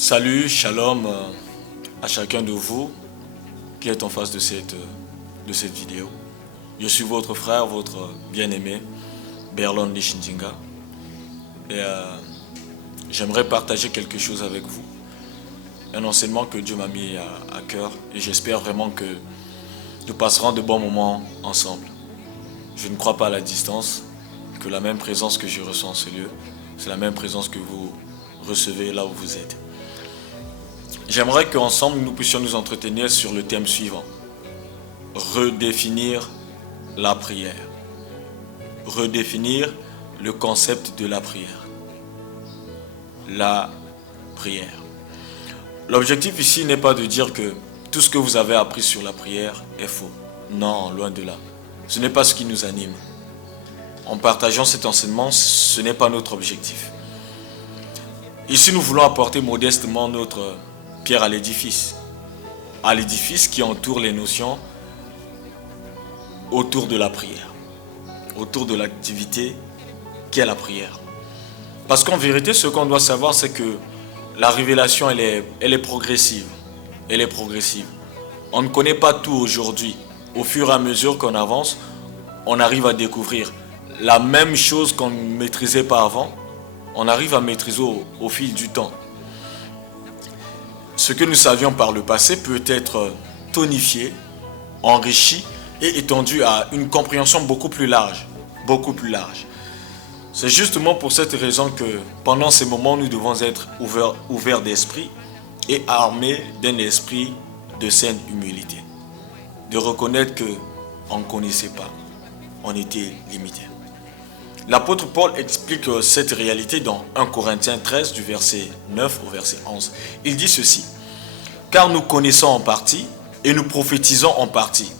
Salut, shalom à chacun de vous qui est en face de cette vidéo. Je suis votre frère, votre bien-aimé, Berlon Nishinjinga. Et j'aimerais partager quelque chose avec vous. Un enseignement que Dieu m'a mis à cœur. Et j'espère vraiment que nous passerons de bons moments ensemble. Je ne crois pas à la distance, que la même présence que je ressens en ce lieu, c'est la même présence que vous recevez là où vous êtes. J'aimerais qu'ensemble nous puissions nous entretenir sur le thème suivant. Redéfinir la prière. Redéfinir le concept de la prière. La prière. L'objectif ici n'est pas de dire que tout ce que vous avez appris sur la prière est faux. Non, loin de là. Ce n'est pas ce qui nous anime. En partageant cet enseignement, ce n'est pas notre objectif. Ici, nous voulons apporter modestement notre pierre à l'édifice qui entoure les notions autour de la prière, autour de l'activité qui est la prière. Parce qu'en vérité, ce qu'on doit savoir, c'est que la révélation, elle est progressive. Elle est progressive. On ne connaît pas tout aujourd'hui. Au fur et à mesure qu'on avance, on arrive à découvrir la même chose qu'on ne maîtrisait pas avant. On arrive à maîtriser au fil du temps. Ce que nous savions par le passé peut être tonifié, enrichi et étendu à une compréhension beaucoup plus large. Beaucoup plus large. C'est justement pour cette raison que pendant ces moments, nous devons être ouverts d'esprit et armés d'un esprit de saine humilité. De reconnaître qu'on ne connaissait pas, on était limité. L'apôtre Paul explique cette réalité dans 1 Corinthiens 13 du verset 9 au verset 11. Il dit ceci: car nous connaissons en partie et nous prophétisons en partie.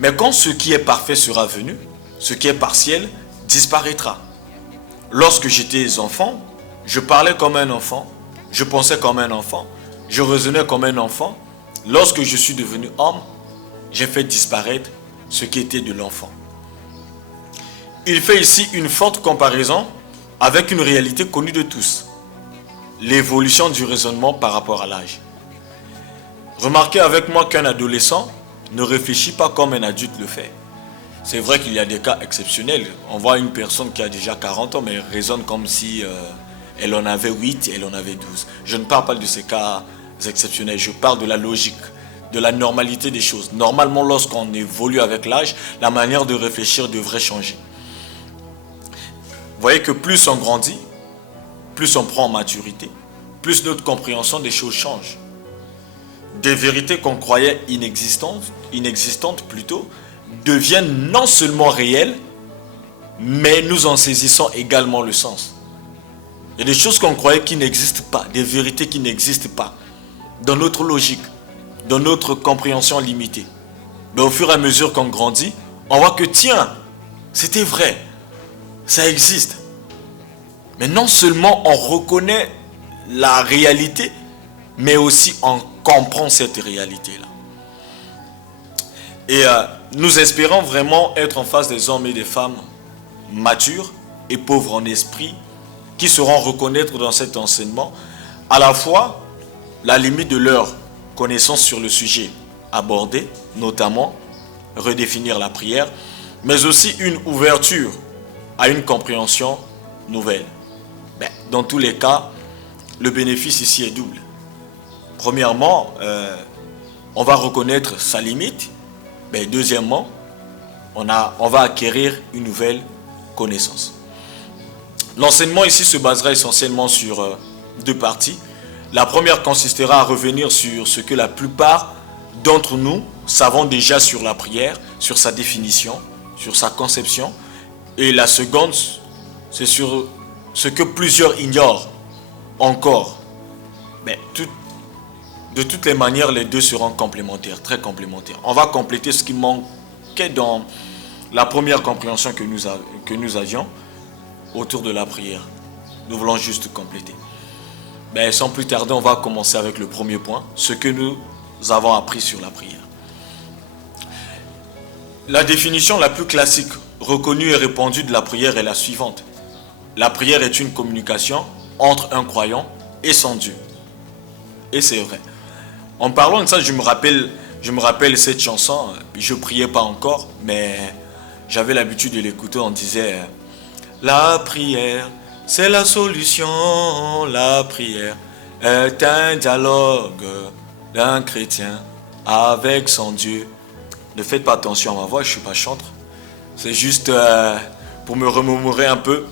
Mais quand ce qui est parfait sera venu, ce qui est partiel disparaîtra. Lorsque j'étais enfant, je parlais comme un enfant, je pensais comme un enfant, je raisonnais comme un enfant. Lorsque je suis devenu homme, j'ai fait disparaître ce qui était de l'enfant. Il fait ici une forte comparaison avec une réalité connue de tous. L'évolution du raisonnement par rapport à l'âge. Remarquez avec moi qu'un adolescent ne réfléchit pas comme un adulte le fait. C'est vrai qu'il y a des cas exceptionnels. On voit une personne qui a déjà 40 ans mais raisonne comme si elle en avait 8, elle en avait 12. Je ne parle pas de ces cas exceptionnels, je parle de la logique, de la normalité des choses. Normalement, lorsqu'on évolue avec l'âge, la manière de réfléchir devrait changer. Vous voyez que plus on grandit, plus on prend en maturité, plus notre compréhension des choses change. Des vérités qu'on croyait inexistantes plutôt, deviennent non seulement réelles, mais nous en saisissons également le sens. Il y a des choses qu'on croyait qui n'existent pas, des vérités qui n'existent pas, dans notre logique, dans notre compréhension limitée. Mais au fur et à mesure qu'on grandit, on voit que tiens, c'était vrai. Ça existe. Mais non seulement on reconnaît la réalité, mais aussi on comprend cette réalité-là. Et nous espérons vraiment être en face des hommes et des femmes matures et pauvres en esprit qui sauront reconnaître dans cet enseignement à la fois la limite de leur connaissance sur le sujet abordé, notamment redéfinir la prière, mais aussi une ouverture à une compréhension nouvelle. Dans tous les cas, le bénéfice ici est double. Premièrement, on va reconnaître sa limite. Deuxièmement, on va acquérir une nouvelle connaissance. L'enseignement ici se basera essentiellement sur deux parties. La première consistera à revenir sur ce que la plupart d'entre nous savons déjà sur la prière, sur sa définition, sur sa conception. Et la seconde, c'est sur ce que plusieurs ignorent encore. De toutes les manières, les deux seront complémentaires, très complémentaires. On va compléter ce qui manquait dans la première compréhension que nous avions autour de la prière. Nous voulons juste compléter. Sans plus tarder, on va commencer avec le premier point, ce que nous avons appris sur la prière. La définition la plus classique, reconnue et répandue de la prière est la suivante. La prière est une communication entre un croyant et son Dieu. Et c'est vrai. En parlant de ça, je me rappelle cette chanson. Je priais pas encore, mais j'avais l'habitude de l'écouter. On disait, la prière, c'est la solution. La prière est un dialogue d'un chrétien avec son Dieu. Ne faites pas attention à ma voix, je suis pas chantre. C'est juste pour me remémorer un peu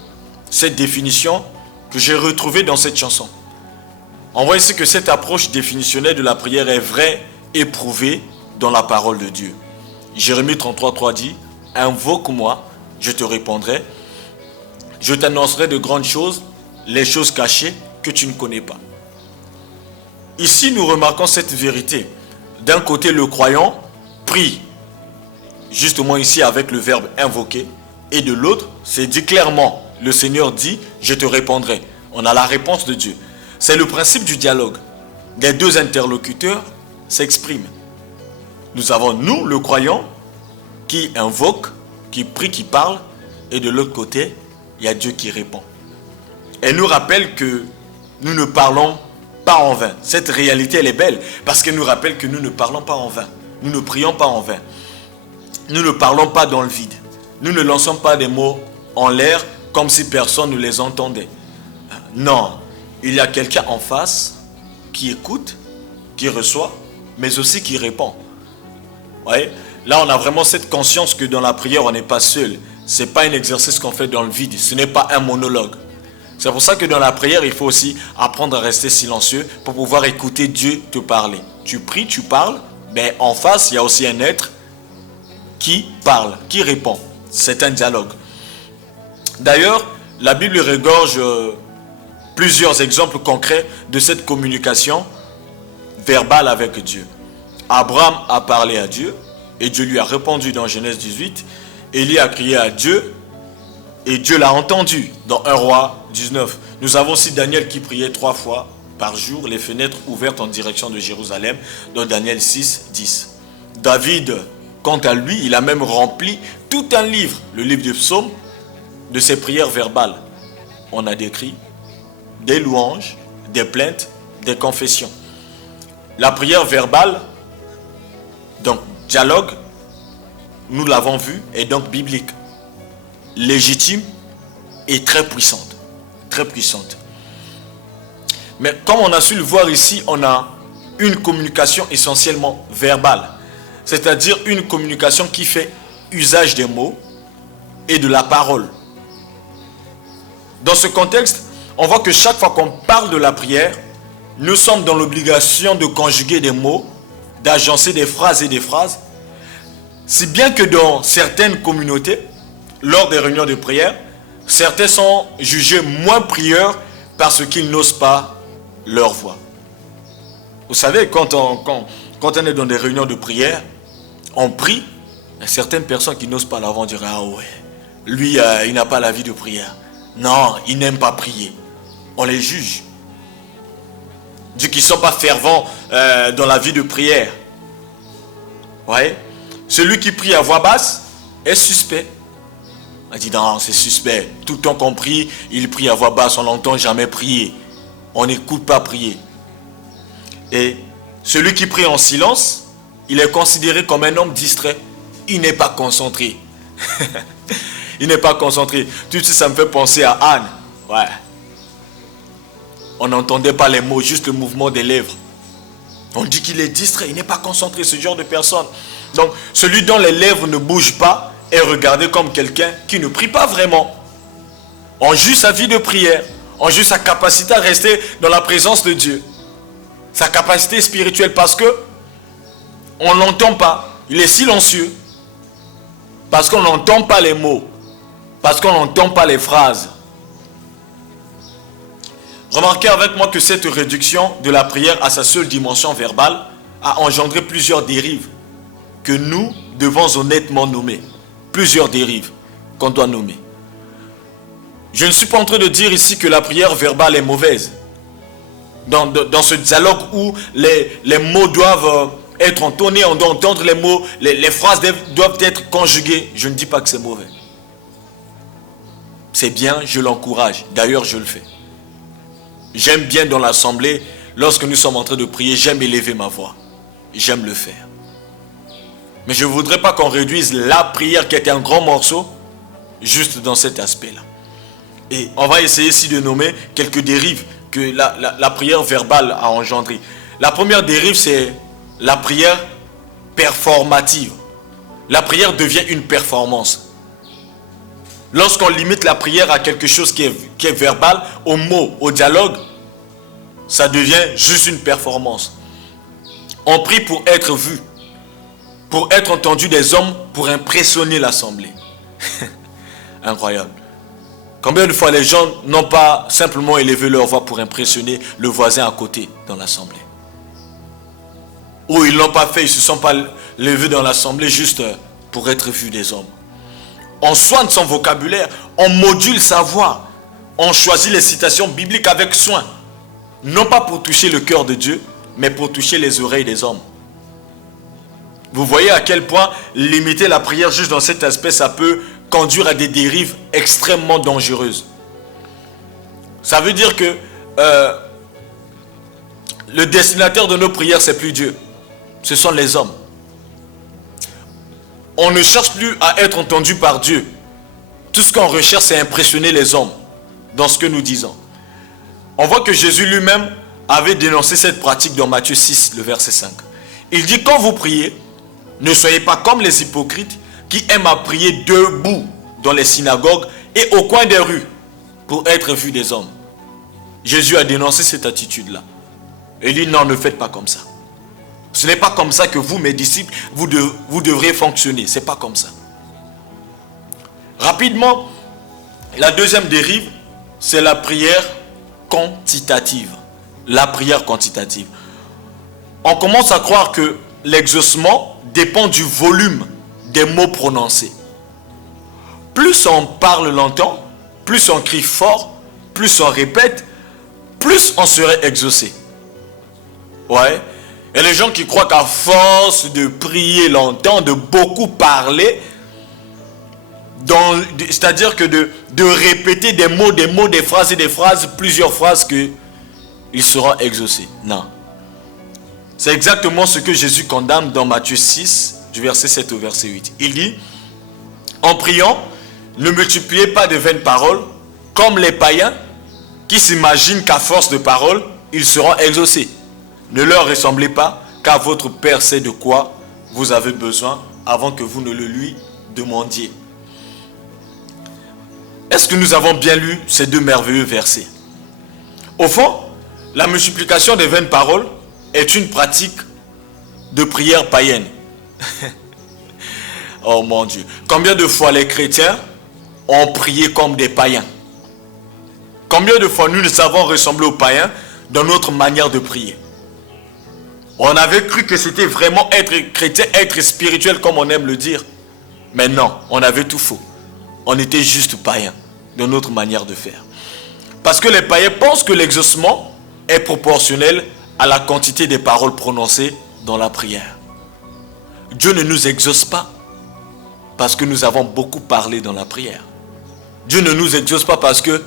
cette définition que j'ai retrouvée dans cette chanson. On voit ici que cette approche définitionnelle de la prière est vraie, éprouvée dans la parole de Dieu. Jérémie 33,3 dit, « Invoque-moi, je te répondrai. Je t'annoncerai de grandes choses, les choses cachées que tu ne connais pas. » Ici, nous remarquons cette vérité. D'un côté, le croyant prie, justement ici avec le verbe invoquer, et de l'autre, c'est dit clairement, le Seigneur dit, je te répondrai. On a la réponse de Dieu. C'est le principe du dialogue. Les deux interlocuteurs s'expriment. Nous avons, nous, le croyant, qui invoque, qui prie, qui parle, et de l'autre côté, il y a Dieu qui répond. Elle nous rappelle que nous ne parlons pas en vain. Cette réalité, elle est belle, parce qu'elle nous rappelle que nous ne parlons pas en vain. Nous ne prions pas en vain. Nous ne parlons pas dans le vide. Nous ne lançons pas des mots en l'air comme si personne ne les entendait. Non, il y a quelqu'un en face qui écoute, qui reçoit, mais aussi qui répond. Ouais. Là, on a vraiment cette conscience que dans la prière, on n'est pas seul. Ce n'est pas un exercice qu'on fait dans le vide. Ce n'est pas un monologue. C'est pour ça que dans la prière, il faut aussi apprendre à rester silencieux pour pouvoir écouter Dieu te parler. Tu pries, tu parles, mais en face, il y a aussi un être qui parle, qui répond. C'est un dialogue. D'ailleurs, la Bible regorge plusieurs exemples concrets de cette communication verbale avec Dieu. Abraham a parlé à Dieu et Dieu lui a répondu dans Genèse 18. Élie a crié à Dieu et Dieu l'a entendu dans 1 Roi 19. Nous avons aussi Daniel qui priait 3 fois par jour, les fenêtres ouvertes en direction de Jérusalem, dans Daniel 6, 10. David, quant à lui, il a même rempli tout un livre, le livre du psaume, de ses prières verbales. On a des cris, des louanges, des plaintes, des confessions. La prière verbale, donc dialogue, nous l'avons vu, est donc biblique, légitime et très puissante. Très puissante. Mais comme on a su le voir ici, on a une communication essentiellement verbale. C'est-à-dire une communication qui fait usage des mots et de la parole. Dans ce contexte, on voit que chaque fois qu'on parle de la prière, nous sommes dans l'obligation de conjuguer des mots, d'agencer des phrases et des phrases. Si bien que dans certaines communautés, lors des réunions de prière, certains sont jugés moins prieurs parce qu'ils n'osent pas leur voix. Vous savez, quand on est dans des réunions de prière, on prie, il y a certaines personnes qui n'osent pas la voix, on dirait, ah ouais, lui, il n'a pas la vie de prière. Non, il n'aime pas prier. On les juge. Dieu qui ne sont pas fervents dans la vie de prière. Vous voyez? Celui qui prie à voix basse est suspect. On dit non, c'est suspect. Tout le temps qu'on prie, il prie à voix basse, on n'entend jamais prier. On n'écoute pas prier. Et celui qui prie en silence, il est considéré comme un homme distrait. Il n'est pas concentré. Il n'est pas concentré. Tout de suite, ça me fait penser à Anne. Ouais. On n'entendait pas les mots, juste le mouvement des lèvres. On dit qu'il est distrait, il n'est pas concentré, ce genre de personne. Donc, celui dont les lèvres ne bougent pas est regardé comme quelqu'un qui ne prie pas vraiment. On juge sa vie de prière. On juge sa capacité à rester dans la présence de Dieu. Sa capacité spirituelle parce que on ne l'entend pas. Il est silencieux. Parce qu'on n'entend pas les mots. Parce qu'on n'entend pas les phrases. Remarquez avec moi que cette réduction de la prière à sa seule dimension verbale a engendré plusieurs dérives que nous devons honnêtement nommer. Plusieurs dérives qu'on doit nommer. Je ne suis pas en train de dire ici que la prière verbale est mauvaise. Dans ce dialogue où les mots doivent être entonnés, on doit entendre les mots, les phrases doivent être conjuguées. Je ne dis pas que c'est mauvais. C'est bien, je l'encourage. D'ailleurs, je le fais. J'aime bien dans l'assemblée lorsque nous sommes en train de prier, j'aime élever ma voix. J'aime le faire. Mais je ne voudrais pas qu'on réduise la prière qui était un grand morceau juste dans cet aspect-là. Et on va essayer ici de nommer quelques dérives que la prière verbale a engendrées. La première dérive, c'est la prière performative. La prière devient une performance. Lorsqu'on limite la prière à quelque chose qui est verbal, au mot, au dialogue, ça devient juste une performance. On prie pour être vu, pour être entendu des hommes, pour impressionner l'assemblée. Incroyable. Combien de fois les gens n'ont pas simplement élevé leur voix pour impressionner le voisin à côté dans l'assemblée? Ou ils ne l'ont pas fait, ils ne se sont pas levés dans l'assemblée juste pour être vus des hommes. On soigne son vocabulaire, on module sa voix, on choisit les citations bibliques avec soin. Non pas pour toucher le cœur de Dieu, mais pour toucher les oreilles des hommes. Vous voyez à quel point limiter la prière juste dans cet aspect, ça peut conduire à des dérives extrêmement dangereuses. Ça veut dire que le destinataire de nos prières, c'est plus Dieu. Ce sont les hommes. On ne cherche plus à être entendu par Dieu. Tout ce qu'on recherche, c'est impressionner les hommes dans ce que nous disons. On voit que Jésus lui-même avait dénoncé cette pratique dans Matthieu 6, le verset 5. Il dit, quand vous priez, ne soyez pas comme les hypocrites qui aiment à prier debout dans les synagogues et au coin des rues pour être vus des hommes. Jésus a dénoncé cette attitude-là. Il dit, non, ne faites pas comme ça. Ce n'est pas comme ça que vous, mes disciples, vous devrez fonctionner. Ce n'est pas comme ça. Rapidement, la deuxième dérive, c'est la prière quantitative. La prière quantitative. On commence à croire que l'exaucement dépend du volume des mots prononcés. Plus on parle longtemps, plus on crie fort, plus on répète, plus on serait exaucé. Ouais. Et les gens qui croient qu'à force de prier longtemps, de beaucoup parler, c'est-à-dire que de répéter des mots, des phrases et des phrases, plusieurs phrases, qu'ils seront exaucés. Non. C'est exactement ce que Jésus condamne dans Matthieu 6, du verset 7 au verset 8. Il dit, en priant, ne multipliez pas de vaines paroles, comme les païens qui s'imaginent qu'à force de paroles, ils seront exaucés. Ne leur ressemblez pas, car votre Père sait de quoi vous avez besoin avant que vous ne le lui demandiez. Est-ce que nous avons bien lu ces deux merveilleux versets? Au fond, la multiplication des vaines paroles est une pratique de prière païenne. Oh mon Dieu. Combien de fois les chrétiens ont prié comme des païens? Combien de fois nous avons ressemblé aux païens dans notre manière de prier? On avait cru que c'était vraiment être chrétien, être spirituel comme on aime le dire. Mais non, on avait tout faux. On était juste païens dans notre manière de faire. Parce que les païens pensent que l'exaucement est proportionnel à la quantité des paroles prononcées dans la prière. Dieu ne nous exauce pas parce que nous avons beaucoup parlé dans la prière. Dieu ne nous exauce pas parce que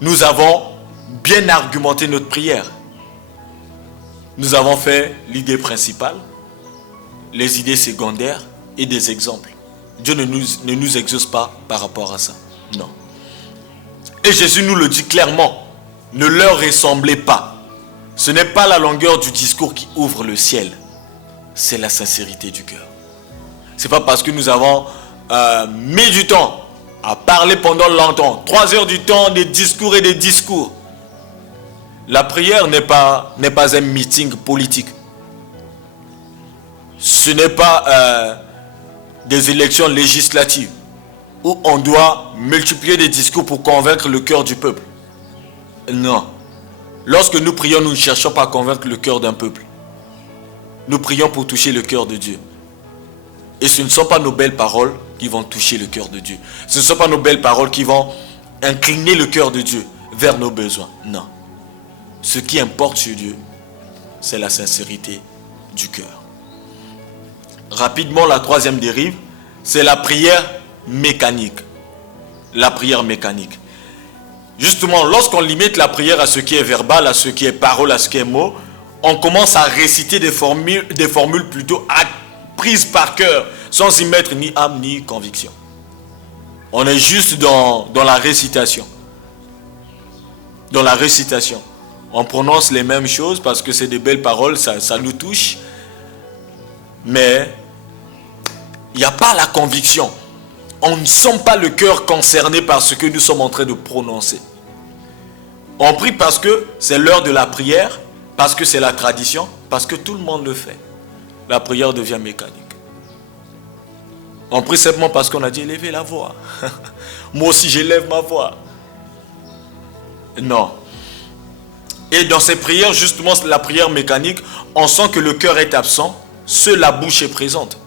nous avons bien argumenté notre prière. Nous avons fait l'idée principale, les idées secondaires et des exemples. Dieu ne nous exauce pas par rapport à ça. Non. Et Jésus nous le dit clairement. Ne leur ressemblez pas. Ce n'est pas la longueur du discours qui ouvre le ciel. C'est la sincérité du cœur. Ce n'est pas parce que nous avons mis du temps à parler pendant longtemps. 3 heures du temps, des discours et des discours. La prière n'est pas un meeting politique. Ce n'est pas des élections législatives où on doit multiplier des discours pour convaincre le cœur du peuple. Non. Lorsque nous prions, nous ne cherchons pas à convaincre le cœur d'un peuple. Nous prions pour toucher le cœur de Dieu. Et ce ne sont pas nos belles paroles qui vont toucher le cœur de Dieu. Ce ne sont pas nos belles paroles qui vont incliner le cœur de Dieu vers nos besoins. Non. Ce qui importe chez Dieu, c'est la sincérité du cœur. Rapidement, la troisième dérive, c'est la prière mécanique. La prière mécanique. Justement, lorsqu'on limite la prière à ce qui est verbal, à ce qui est parole, à ce qui est mot, on commence à réciter des formules plutôt prises par cœur, sans y mettre ni âme ni conviction. On est juste dans la récitation. Dans la récitation. On prononce les mêmes choses parce que c'est des belles paroles, ça nous touche. Mais il n'y a pas la conviction. On ne sent pas le cœur concerné par ce que nous sommes en train de prononcer. On prie parce que c'est l'heure de la prière, parce que c'est la tradition, parce que tout le monde le fait. La prière devient mécanique. On prie simplement parce qu'on a dit élevez la voix. Moi aussi j'élève ma voix. Non. Et dans ces prières, justement, la prière mécanique, on sent que le cœur est absent, seule la bouche est présente.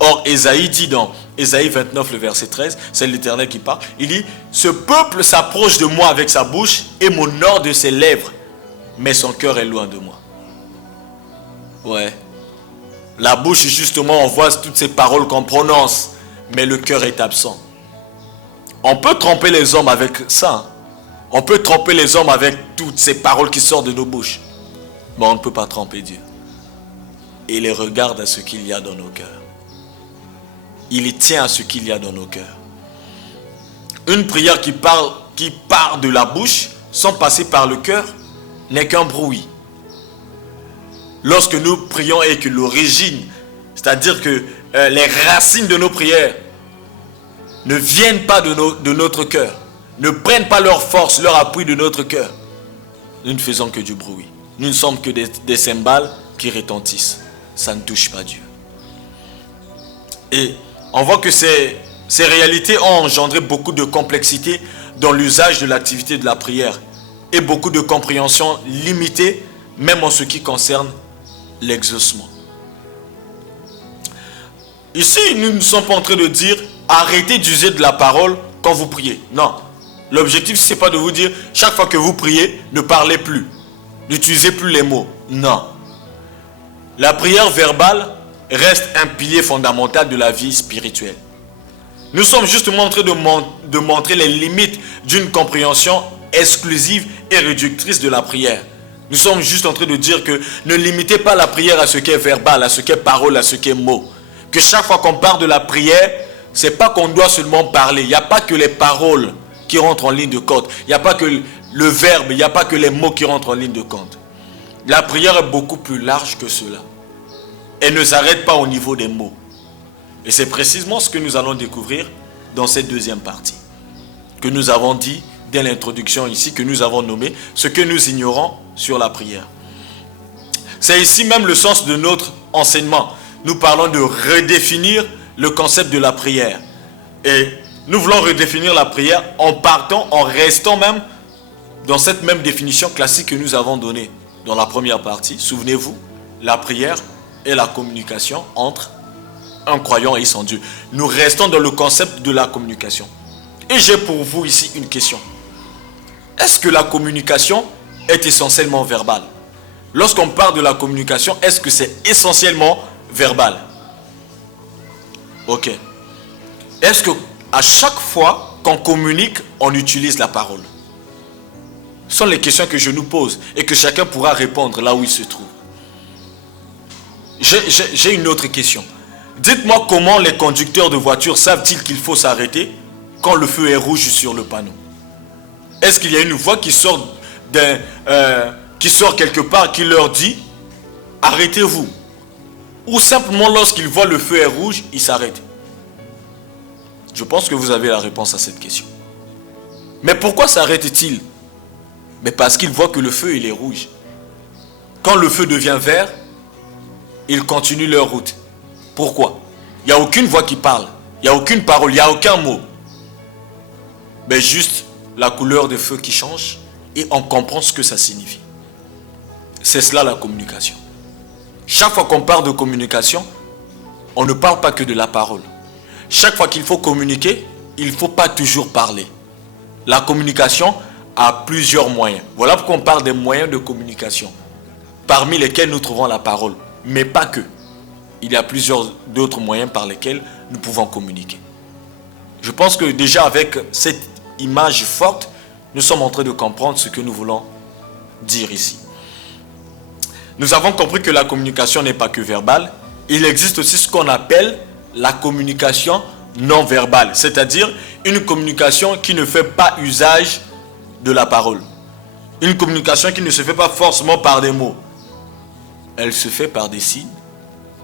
Or, Ésaïe dit dans Ésaïe 29, le verset 13, c'est l'Éternel qui parle, il dit, ce peuple s'approche de moi avec sa bouche et m'honore de ses lèvres, mais son cœur est loin de moi. Ouais. La bouche, justement, on voit toutes ces paroles qu'on prononce, mais le cœur est absent. On peut tromper les hommes avec ça. On peut tromper les hommes avec toutes ces paroles qui sortent de nos bouches. Mais on ne peut pas tromper Dieu. Il les regarde à ce qu'il y a dans nos cœurs. Il y tient à ce qu'il y a dans nos cœurs. Une prière qui part de la bouche, sans passer par le cœur, n'est qu'un bruit. Lorsque nous prions et que l'origine, c'est-à-dire que les racines de nos prières ne viennent pas de notre cœur, ne prennent pas leur force, leur appui de notre cœur, nous ne faisons que du bruit. Nous ne sommes que des cymbales qui retentissent. Ça ne touche pas Dieu. Et on voit que ces réalités ont engendré beaucoup de complexité dans l'usage de l'activité de la prière et beaucoup de compréhension limitée, même en ce qui concerne l'exaucement. Ici, nous ne sommes pas en train de dire arrêtez d'user de la parole quand vous priez. Non. L'objectif, ce n'est pas de vous dire chaque fois que vous priez, ne parlez plus. N'utilisez plus les mots. Non. La prière verbale reste un pilier fondamental de la vie spirituelle. Nous sommes justement en train de montrer les limites d'une compréhension exclusive et réductrice de la prière. Nous sommes juste en train de dire que ne limitez pas la prière à ce qui est verbal, à ce qui est parole, à ce qui est mot. Que chaque fois qu'on parle de la prière, ce n'est pas qu'on doit seulement parler. Il n'y a pas que les paroles qui rentrent en ligne de compte. Il n'y a pas que le verbe, il n'y a pas que les mots qui rentrent en ligne de compte. La prière est beaucoup plus large que cela. Elle ne s'arrête pas au niveau des mots. Et c'est précisément ce que nous allons découvrir dans cette deuxième partie. Que nous avons dit dès l'introduction ici, que nous avons nommé ce que nous ignorons sur la prière. C'est ici même le sens de notre enseignement. Nous parlons de redéfinir le concept de la prière. Et nous voulons redéfinir la prière en restant même dans cette même définition classique que nous avons donnée dans la première partie. Souvenez-vous, la prière est la communication entre un croyant et son Dieu. Nous restons dans le concept de la communication. Et j'ai pour vous ici une question. Est-ce que la communication est essentiellement verbale? Lorsqu'on parle de la communication, est-ce que c'est essentiellement verbal? Ok. Est-ce que à chaque fois qu'on communique, on utilise la parole? Ce sont les questions que je nous pose et que chacun pourra répondre là où il se trouve. J'ai une autre question. Dites-moi comment les conducteurs de voitures savent-ils qu'il faut s'arrêter quand le feu est rouge sur le panneau? Est-ce qu'il y a une voix qui sort quelque part qui leur dit arrêtez-vous? Ou simplement lorsqu'ils voient le feu est rouge, ils s'arrêtent? Je pense que vous avez la réponse à cette question. Mais pourquoi s'arrêtent-ils? Mais parce qu'ils voient que le feu il est rouge. Quand le feu devient vert, ils continuent leur route. Pourquoi? Il n'y a aucune voix qui parle. Il n'y a aucune parole. Il n'y a aucun mot. Mais juste la couleur de feu qui change et on comprend ce que ça signifie. C'est cela la communication. Chaque fois qu'on parle de communication, on ne parle pas que de la parole. Chaque fois qu'il faut communiquer, il ne faut pas toujours parler. La communication a plusieurs moyens. Voilà pourquoi on parle des moyens de communication, parmi lesquels nous trouvons la parole. Mais pas que. Il y a plusieurs d'autres moyens par lesquels nous pouvons communiquer. Je pense que déjà avec cette image forte, nous sommes en train de comprendre ce que nous voulons dire ici. Nous avons compris que la communication n'est pas que verbale. Il existe aussi ce qu'on appelle la communication non verbale, c'est-à-dire une communication qui ne fait pas usage de la parole. Une communication qui ne se fait pas forcément par des mots. Elle se fait par des signes,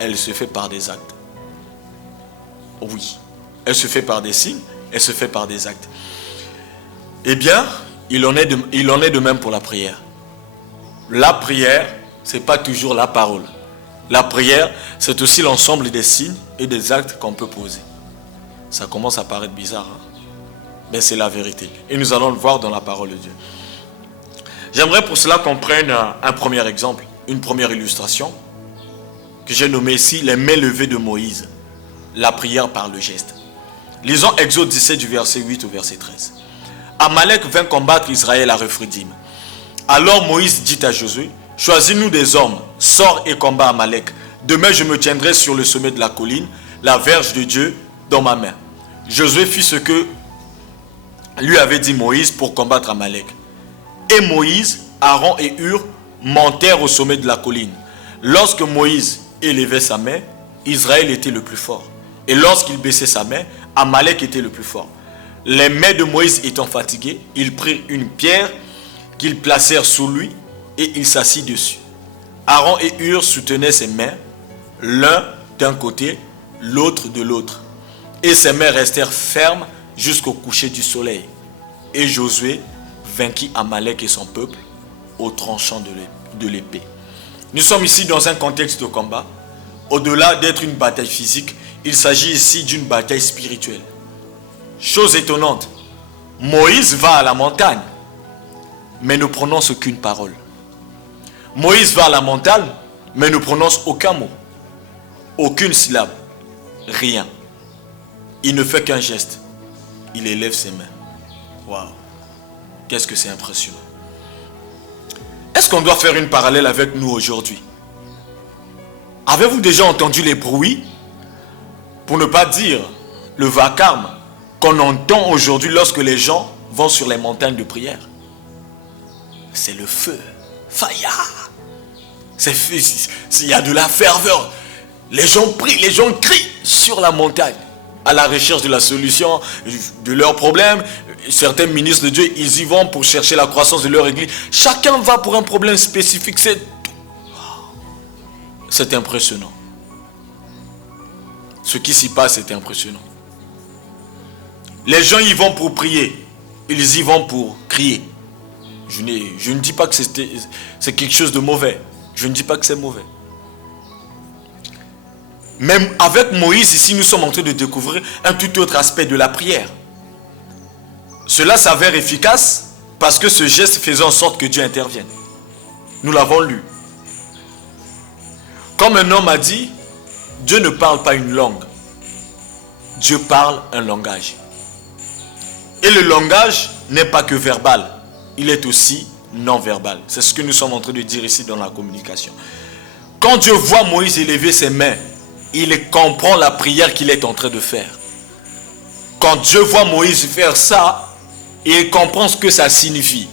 elle se fait par des actes. Oui, elle se fait par des signes, elle se fait par des actes. Eh bien, il en est de même pour la prière. La prière, ce n'est pas toujours la parole. La prière, c'est aussi l'ensemble des signes et des actes qu'on peut poser. Ça commence à paraître bizarre, hein? Mais c'est la vérité. Et nous allons le voir dans la parole de Dieu. J'aimerais pour cela qu'on prenne un premier exemple, une première illustration, que j'ai nommée ici, les mains levées de Moïse. La prière par le geste. Lisons Exode 17 du verset 8 au verset 13. Amalek vint combattre Israël à Rephidim. Alors Moïse dit à Josué, choisis-nous des hommes, sors et combat Amalek. Demain je me tiendrai sur le sommet de la colline, la verge de Dieu dans ma main. Josué fit ce que lui avait dit Moïse pour combattre Amalek. Et Moïse, Aaron et Hur montèrent au sommet de la colline. Lorsque Moïse élevait sa main, Israël était le plus fort. Et lorsqu'il baissait sa main, Amalek était le plus fort. Les mains de Moïse étant fatiguées, ils prirent une pierre qu'ils placèrent sous lui et il s'assit dessus. Aaron et Hur soutenaient ses mains, l'un d'un côté, l'autre de l'autre. Et ses mains restèrent fermes jusqu'au coucher du soleil. Et Josué vainquit Amalek et son peuple au tranchant de l'épée. Nous sommes ici dans un contexte de combat. Au-delà d'être une bataille physique, il s'agit ici d'une bataille spirituelle. Chose étonnante, Moïse va à la montagne, mais ne prononce aucune parole. Moïse va à la montagne, mais ne prononce aucun mot, aucune syllabe, rien. Il ne fait qu'un geste, il élève ses mains. Waouh, qu'est-ce que c'est impressionnant. Est-ce qu'on doit faire une parallèle avec nous aujourd'hui? Avez-vous déjà entendu les bruits, pour ne pas dire le vacarme, qu'on entend aujourd'hui lorsque les gens vont sur les montagnes de prière? C'est le feu. Faya. Il y a de la ferveur. Les gens prient, les gens crient sur la montagne à la recherche de la solution de leurs problèmes. Certains ministres de Dieu, ils y vont pour chercher la croissance de leur église. Chacun va pour un problème spécifique. C'est impressionnant. Ce qui s'y passe est impressionnant. Les gens y vont pour prier. Ils y vont pour crier. Je ne dis pas que c'est quelque chose de mauvais. Je ne dis pas que c'est mauvais. Même avec Moïse, ici, nous sommes en train de découvrir un tout autre aspect de la prière. Cela s'avère efficace parce que ce geste faisait en sorte que Dieu intervienne. Nous l'avons lu. Comme un homme a dit, Dieu ne parle pas une langue. Dieu parle un langage. Et le langage n'est pas que verbal. Il est aussi non-verbal. C'est ce que nous sommes en train de dire ici dans la communication. Quand Dieu voit Moïse élever ses mains, il comprend la prière qu'il est en train de faire. Quand Dieu voit Moïse faire ça, il comprend ce que ça signifie.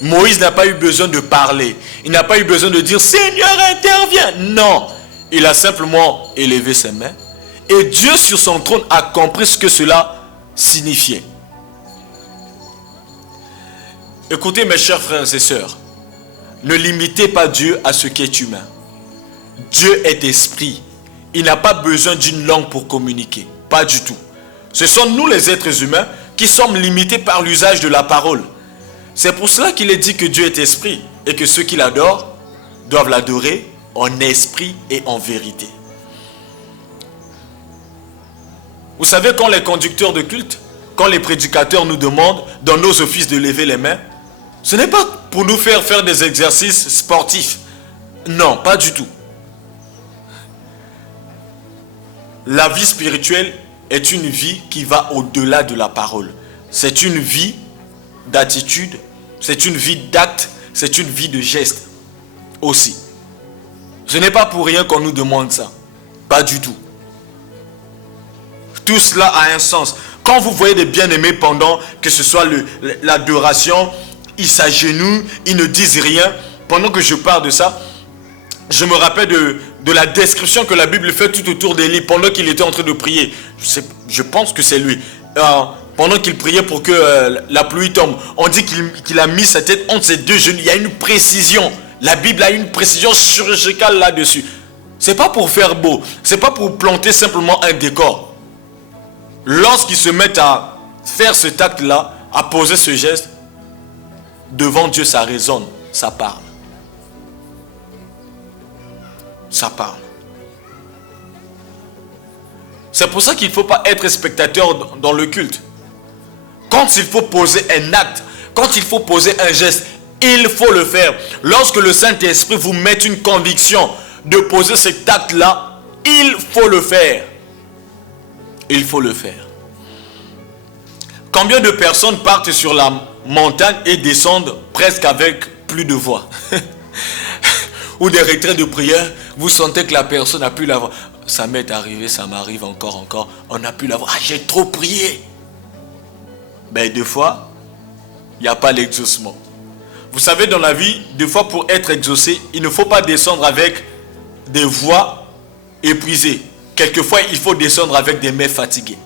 Moïse n'a pas eu besoin de parler. Il n'a pas eu besoin de dire « Seigneur, interviens !» Non, il a simplement élevé ses mains. Et Dieu sur son trône a compris ce que cela signifiait. Écoutez mes chers frères et sœurs, ne limitez pas Dieu à ce qui est humain. Dieu est esprit. Il n'a pas besoin d'une langue pour communiquer. Pas du tout. Ce sont nous les êtres humains qui sommes limités par l'usage de la parole. C'est pour cela qu'il est dit que Dieu est esprit et que ceux qui l'adorent doivent l'adorer en esprit et en vérité. Vous savez, quand les conducteurs de culte, quand les prédicateurs nous demandent dans nos offices de lever les mains, ce n'est pas pour nous faire des exercices sportifs. Non, pas du tout. La vie spirituelle est une vie qui va au-delà de la parole. C'est une vie d'attitude, c'est une vie d'acte, c'est une vie de geste aussi. Ce n'est pas pour rien qu'on nous demande ça. Pas du tout. Tout cela a un sens. Quand vous voyez des bien-aimés pendant que ce soit l'adoration, ils s'agenouillent, ils ne disent rien. Pendant que je parle de ça, je me rappelle de la description que la Bible fait tout autour d'Élie pendant qu'il était en train de prier. Je pense que c'est lui. Pendant qu'il priait pour que la pluie tombe, on dit qu'il a mis sa tête entre ses deux genoux. Il y a une précision. La Bible a une précision chirurgicale là-dessus. C'est pas pour faire beau. C'est pas pour planter simplement un décor. Lorsqu'ils se mettent à faire cet acte-là, à poser ce geste, devant Dieu, ça résonne, ça parle. Ça parle. C'est pour ça qu'il ne faut pas être spectateur dans le culte. Quand il faut poser un acte, quand il faut poser un geste, il faut le faire. Lorsque le Saint-Esprit vous met une conviction de poser cet acte-là, il faut le faire. Il faut le faire. Combien de personnes partent sur la montagne et descendent presque avec plus de voix? Ou des retraits de prière, vous sentez que la personne n'a plus la voix. Ça m'est arrivé, ça m'arrive encore. On n'a plus la voix. Ah, j'ai trop prié. Mais des fois, il n'y a pas l'exaucement. Vous savez, dans la vie, des fois pour être exaucé, il ne faut pas descendre avec des voix épuisées. Quelquefois, il faut descendre avec des mains fatiguées.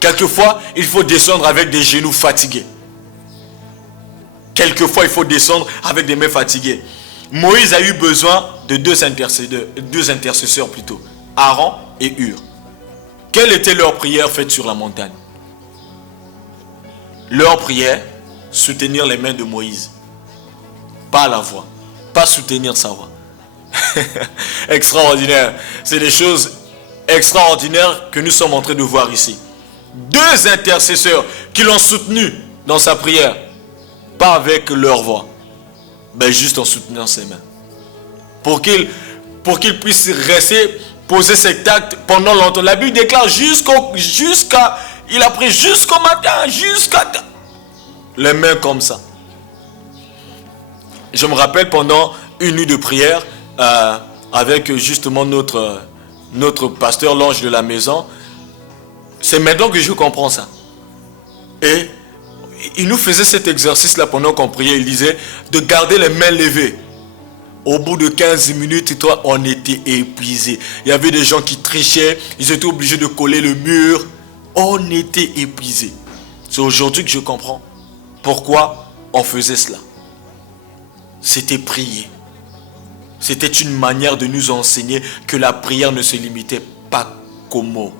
Quelquefois, il faut descendre avec des genoux fatigués. Quelquefois, il faut descendre avec des mains fatiguées. Moïse a eu besoin de deux intercesseurs plutôt, Aaron et Hur. Quelle était leur prière faite sur la montagne? Leur prière, soutenir les mains de Moïse. Pas la voix, pas soutenir sa voix. Extraordinaire. C'est des choses extraordinaires que nous sommes en train de voir ici. Deux intercesseurs qui l'ont soutenu dans sa prière. Pas avec leur voix, mais juste en soutenant ses mains. Pour qu'il puisse rester, poser cet acte pendant longtemps. La Bible déclare il a pris jusqu'au matin, les mains comme ça. Je me rappelle pendant une nuit de prière, avec justement notre pasteur, l'ange de la maison. C'est maintenant que je comprends ça. Et il nous faisait cet exercice-là pendant qu'on priait. Il disait de garder les mains levées. Au bout de 15 minutes, on était épuisés. Il y avait des gens qui trichaient. Ils étaient obligés de coller le mur. On était épuisés. C'est aujourd'hui que je comprends pourquoi on faisait cela. C'était prier. C'était une manière de nous enseigner que la prière ne se limitait pas qu'aux mots.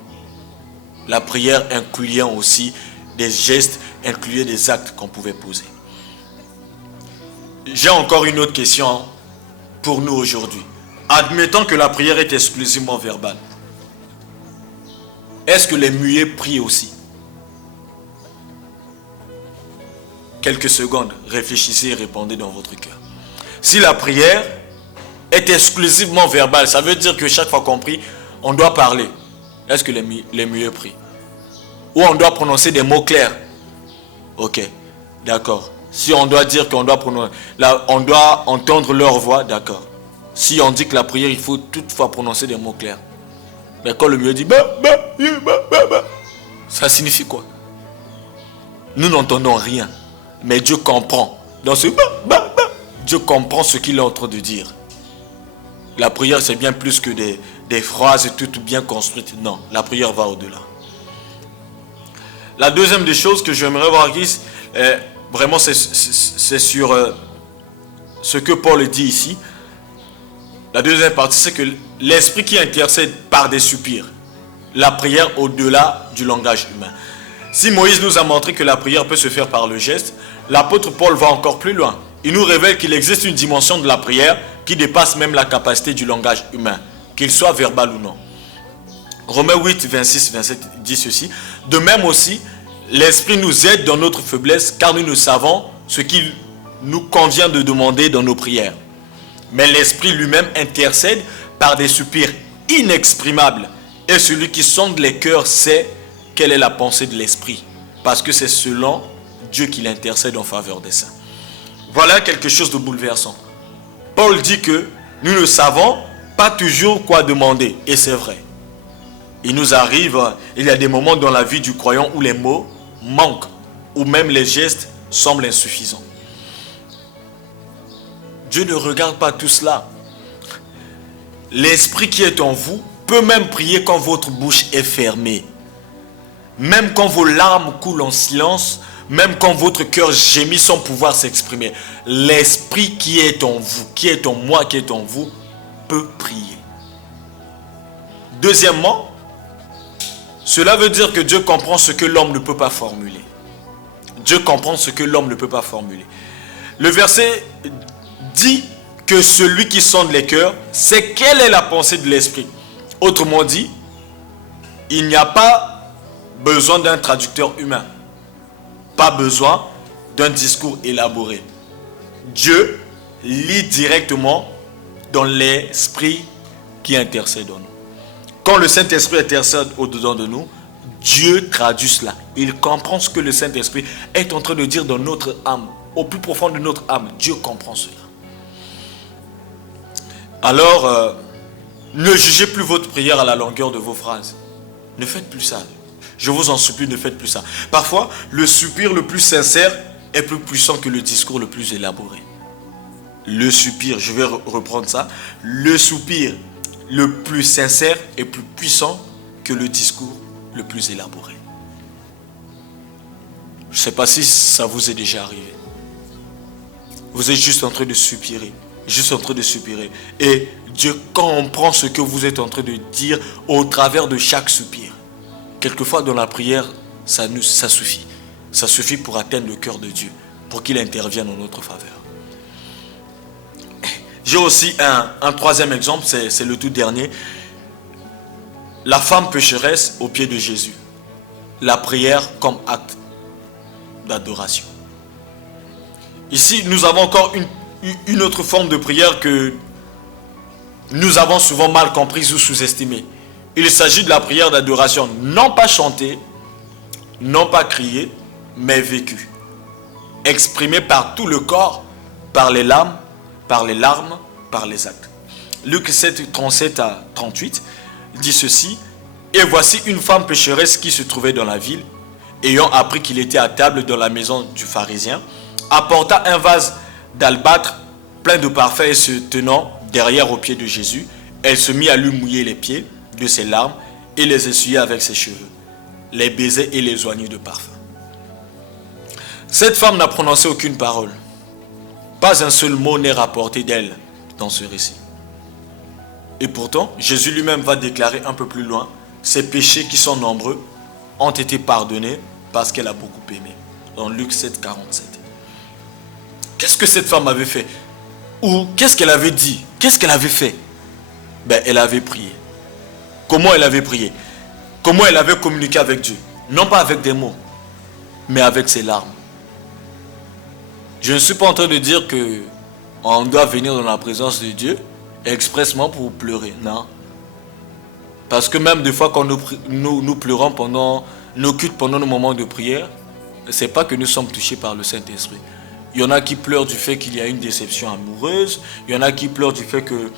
La prière incluait aussi des gestes, incluait des actes qu'on pouvait poser. J'ai encore une autre question pour nous aujourd'hui. Admettons que la prière est exclusivement verbale. Est-ce que les muets prient aussi? Quelques secondes, réfléchissez et répondez dans votre cœur. Si la prière est exclusivement verbale, ça veut dire que chaque fois qu'on prie, on doit parler. Est-ce que les muets prient? Ou on doit prononcer des mots clairs? Ok, d'accord. Si on doit dire qu'on doit prononcer, là, on doit entendre leur voix, d'accord. Si on dit que la prière, il faut toutefois prononcer des mots clairs. Mais quand le muet dit ça signifie quoi? Nous n'entendons rien. Mais Dieu comprend. Dans ce Dieu comprend ce qu'il est en train de dire. La prière, c'est bien plus que des phrases toutes bien construites. Non, la prière va au-delà. La deuxième des choses que j'aimerais voir ici, vraiment c'est sur ce que Paul dit ici. La deuxième partie, c'est que l'esprit qui intercède par des soupirs. La prière au-delà du langage humain. Si Moïse nous a montré que la prière peut se faire par le geste, l'apôtre Paul va encore plus loin. Il nous révèle qu'il existe une dimension de la prière qui dépasse même la capacité du langage humain, qu'il soit verbal ou non. Romains 8, 26, 27 dit ceci. De même aussi, l'Esprit nous aide dans notre faiblesse, car nous ne savons ce qu'il nous convient de demander dans nos prières. Mais l'Esprit lui-même intercède par des soupirs inexprimables. Et celui qui sonde les cœurs sait quelle est la pensée de l'Esprit. Parce que c'est selon Dieu qu'il intercède en faveur des saints. Voilà quelque chose de bouleversant. Paul dit que nous ne savons pas toujours quoi demander. Et c'est vrai. Il nous arrive, il y a des moments dans la vie du croyant où les mots manquent, ou même les gestes semblent insuffisants. Dieu ne regarde pas tout cela. L'esprit qui est en vous peut même prier quand votre bouche est fermée. Même quand vos larmes coulent en silence, même quand votre cœur gémit sans pouvoir s'exprimer. L'esprit qui est en vous, qui est en moi, qui est en vous, peut prier. Deuxièmement, cela veut dire que Dieu comprend ce que l'homme ne peut pas formuler. Dieu comprend ce que l'homme ne peut pas formuler. Le verset dit que celui qui sonde les cœurs sait quelle est la pensée de l'esprit. Autrement dit, il n'y a pas besoin d'un traducteur humain. Pas besoin d'un discours élaboré. Dieu lit directement dans l'esprit qui intercède en nous. Quand le Saint-Esprit intercède au-dedans de nous, Dieu traduit cela. Il comprend ce que le Saint-Esprit est en train de dire dans notre âme. Au plus profond de notre âme, Dieu comprend cela. Alors, ne jugez plus votre prière à la longueur de vos phrases. Ne faites plus ça. Je vous en supplie, ne faites plus ça. Parfois, le soupir le plus sincère est plus puissant que le discours le plus élaboré. Le soupir, je vais reprendre ça. Le soupir le plus sincère est plus puissant que le discours le plus élaboré. Je ne sais pas si ça vous est déjà arrivé. Vous êtes juste en train de soupirer. Juste en train de soupirer. Et Dieu comprend ce que vous êtes en train de dire au travers de chaque soupir. Quelquefois dans la prière, ça suffit. Ça suffit pour atteindre le cœur de Dieu, pour qu'il intervienne en notre faveur. J'ai aussi un troisième exemple, c'est le tout dernier. La femme pécheresse au pied de Jésus. La prière comme acte d'adoration. Ici, nous avons encore une autre forme de prière que nous avons souvent mal comprise ou sous-estimée. Il s'agit de la prière d'adoration, non pas chantée, non pas criée, mais vécue. Exprimée par tout le corps, par les larmes, par les actes. Luc 7, 37 à 38 dit ceci. Et voici une femme pécheresse qui se trouvait dans la ville, ayant appris qu'il était à table dans la maison du pharisien, apporta un vase d'albâtre plein de parfums et se tenant derrière aux pieds de Jésus, elle se mit à lui mouiller les pieds de ses larmes et les essuya avec ses cheveux, les baisait et les oignit de parfum. Cette femme n'a prononcé aucune parole. Pas un seul mot n'est rapporté d'elle dans ce récit. Et pourtant, Jésus lui-même va déclarer un peu plus loin, ses péchés qui sont nombreux ont été pardonnés parce qu'elle a beaucoup aimé. Dans Luc 7, 47. Qu'est-ce que cette femme avait fait? Ou qu'est-ce qu'elle avait dit? Qu'est-ce qu'elle avait fait? Elle avait prié. Comment elle avait prié? Comment elle avait communiqué avec Dieu? Non pas avec des mots, mais avec ses larmes. Je ne suis pas en train de dire que on doit venir dans la présence de Dieu expressement pour pleurer. Non. Parce que même des fois quand nous pleurons pendant nos cultes, pendant nos moments de prière, c'est pas que nous sommes touchés par le Saint-Esprit. Il y en a qui pleurent du fait qu'il y a une déception amoureuse. Il y en a qui pleurent du fait que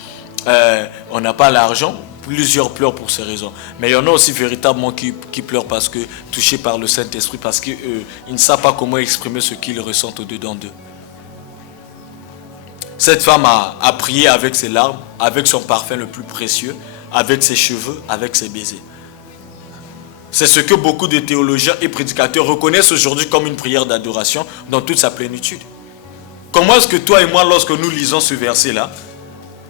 on n'a pas l'argent. Plusieurs pleurent pour ces raisons. Mais il y en a aussi véritablement qui pleurent parce que touchés par le Saint-Esprit, parce qu'ils ne savent pas comment exprimer ce qu'ils ressentent au-dedans d'eux. Cette femme a prié avec ses larmes, avec son parfum le plus précieux, avec ses cheveux, avec ses baisers. C'est ce que beaucoup de théologiens et prédicateurs reconnaissent aujourd'hui comme une prière d'adoration dans toute sa plénitude. Comment est-ce que toi et moi, lorsque nous lisons ce verset-là,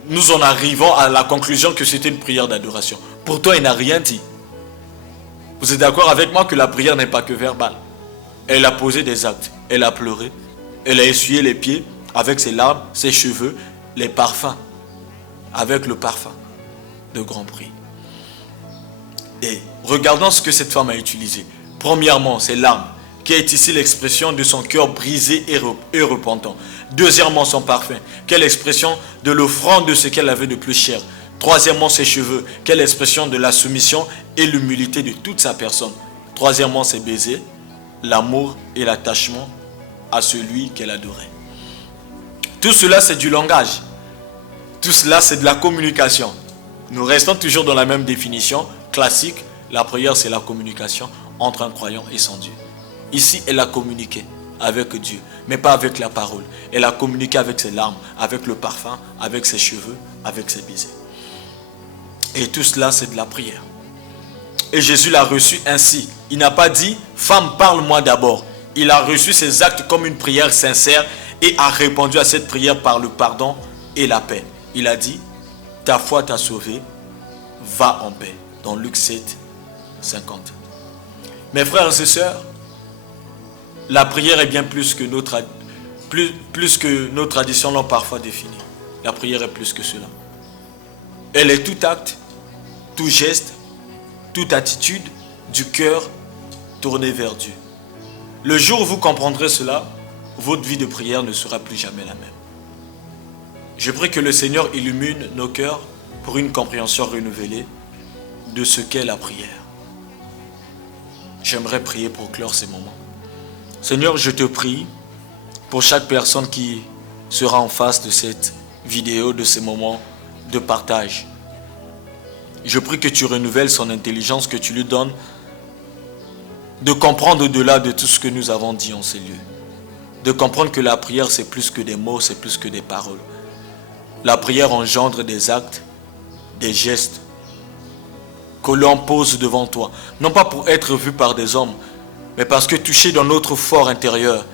nous en arrivons à la conclusion que c'était une prière d'adoration? Pourtant, il n'a rien dit. Vous êtes d'accord avec moi que la prière n'est pas que verbale. Elle a posé des actes. Elle a pleuré. Elle a essuyé les pieds avec ses larmes, ses cheveux, les parfums. Avec le parfum de grand prix. Et regardons ce que cette femme a utilisé. Premièrement, ses larmes, qui est ici l'expression de son cœur brisé et repentant. Deuxièmement, son parfum, qui est l'expression de l'offrande de ce qu'elle avait de plus cher. Troisièmement, ses cheveux, qui est l'expression de la soumission et l'humilité de toute sa personne. Troisièmement, ses baisers, l'amour et l'attachement à celui qu'elle adorait. Tout cela, c'est du langage. Tout cela, c'est de la communication. Nous restons toujours dans la même définition. classique, la prière c'est la communication entre un croyant et son Dieu. Ici, elle a communiqué avec Dieu, mais pas avec la parole. Elle a communiqué avec ses larmes, avec le parfum, avec ses cheveux, avec ses baisers. Et tout cela, c'est de la prière. Et Jésus l'a reçu ainsi. Il n'a pas dit, femme, parle-moi d'abord. Il a reçu ses actes comme une prière sincère et a répondu à cette prière par le pardon et la paix. Il a dit, ta foi t'a sauvé, va en paix. Dans Luc 7, 50. Mes frères et sœurs, la prière est bien plus que nos traditions l'ont parfois définie. La prière est plus que cela. Elle est tout acte, tout geste, toute attitude du cœur tourné vers Dieu. Le jour où vous comprendrez cela, votre vie de prière ne sera plus jamais la même. Je prie que le Seigneur illumine nos cœurs pour une compréhension renouvelée de ce qu'est la prière. J'aimerais prier pour clore ces moments. Seigneur, je te prie pour chaque personne qui sera en face de cette vidéo, de ces moments de partage. Je prie que tu renouvelles son intelligence, que tu lui donnes de comprendre au-delà de tout ce que nous avons dit en ces lieux. De comprendre que la prière, c'est plus que des mots, c'est plus que des paroles. La prière engendre des actes, des gestes que l'on pose devant toi. Non pas pour être vu par des hommes, mais parce que touché dans notre fort intérieur,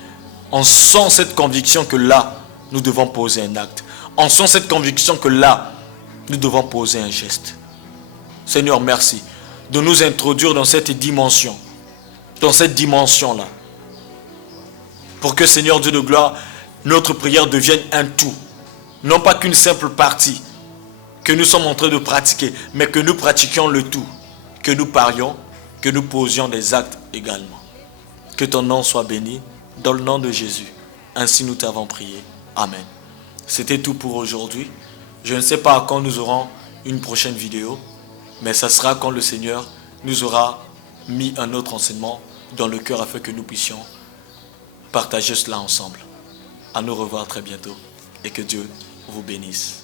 on sent cette conviction que là, nous devons poser un acte. On sent cette conviction que là, nous devons poser un geste. Seigneur, merci de nous introduire dans cette dimension, là. Pour que, Seigneur Dieu de gloire, notre prière devienne un tout. Non pas qu'une simple partie que nous sommes en train de pratiquer, mais que nous pratiquions le tout. Que nous parlions, que nous posions des actes également. Que ton nom soit béni, dans le nom de Jésus. Ainsi nous t'avons prié. Amen. C'était tout pour aujourd'hui. Je ne sais pas à quand nous aurons une prochaine vidéo, mais ça sera quand le Seigneur nous aura mis un autre enseignement dans le cœur afin que nous puissions partager cela ensemble. À nous revoir très bientôt et que Dieu vous bénisse.